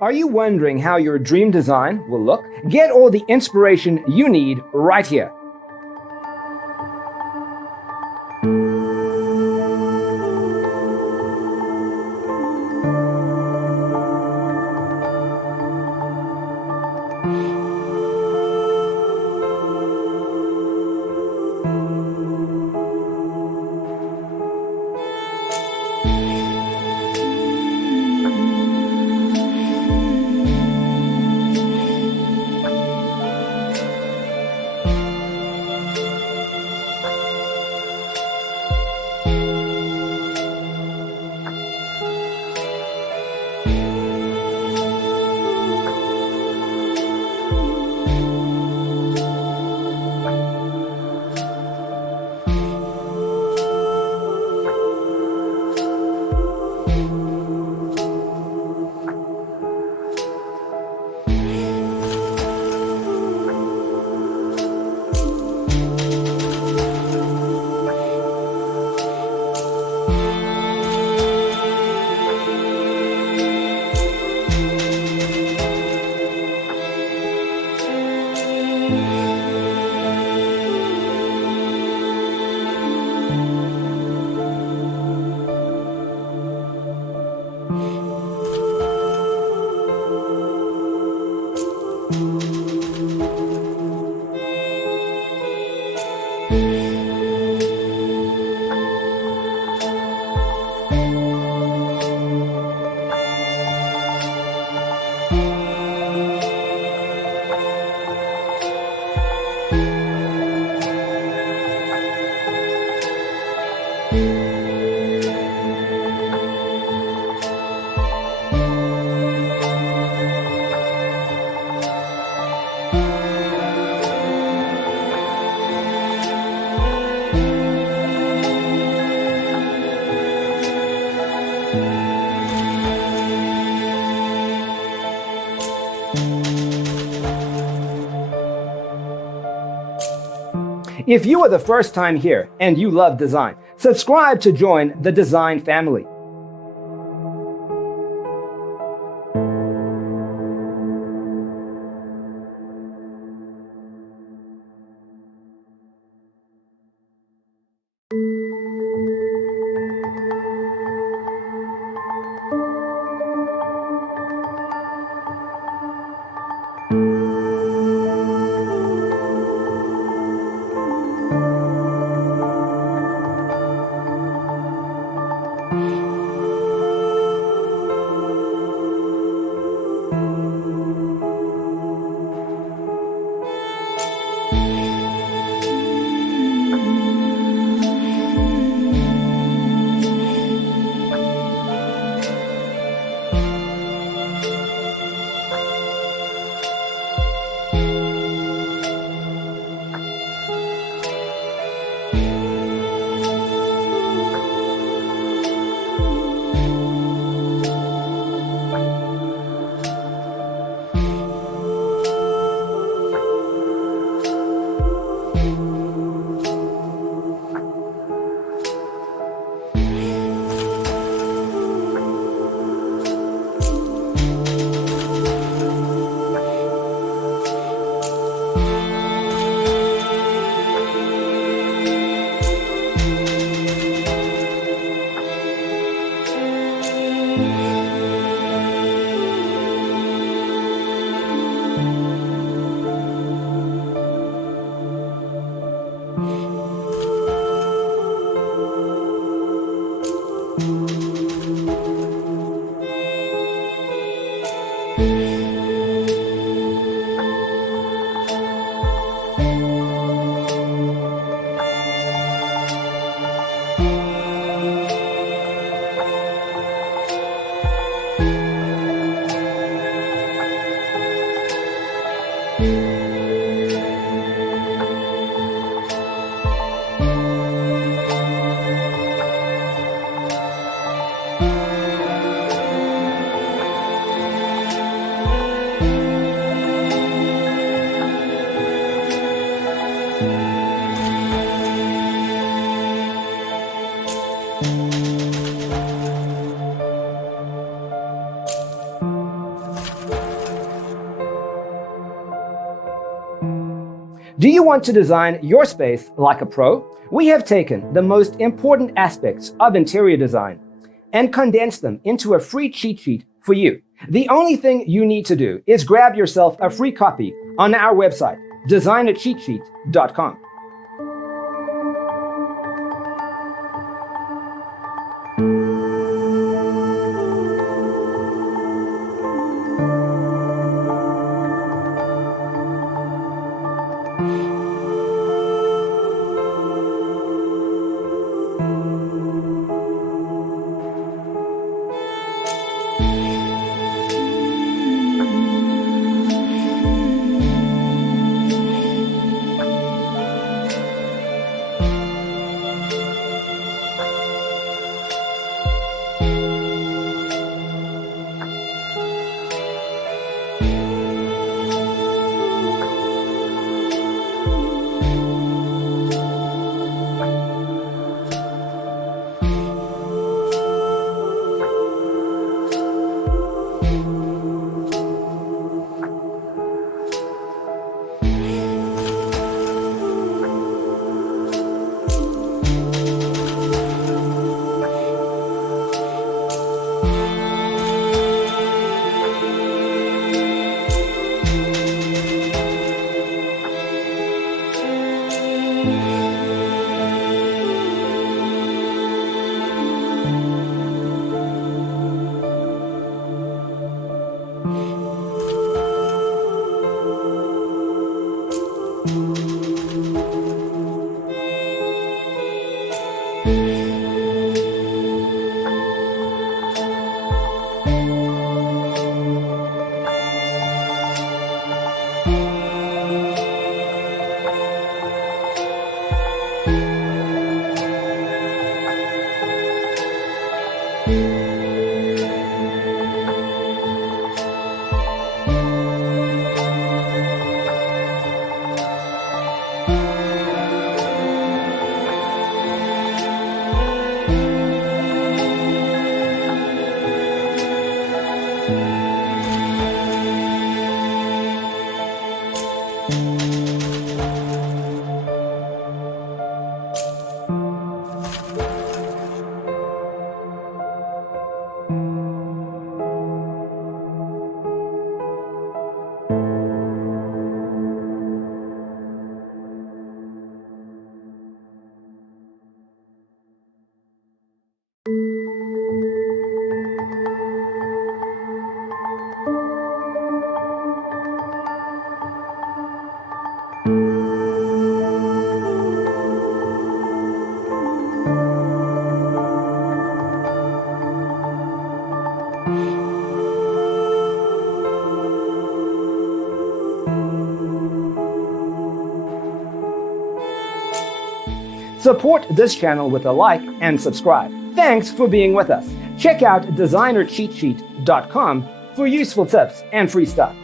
Are you wondering how your dream design will look? Get all the inspiration you need right here. If you are the first time here and you love design, subscribe to join the design family. Do you want to design your space like a pro? We have taken the most important aspects of interior design and condensed them into a free cheat sheet for you. The only thing you need to do is grab yourself a free copy on our website, designercheatsheet.com. Support this channel with a like and subscribe. Thanks for being with us. Check out designercheatsheet.com for useful tips and free stuff.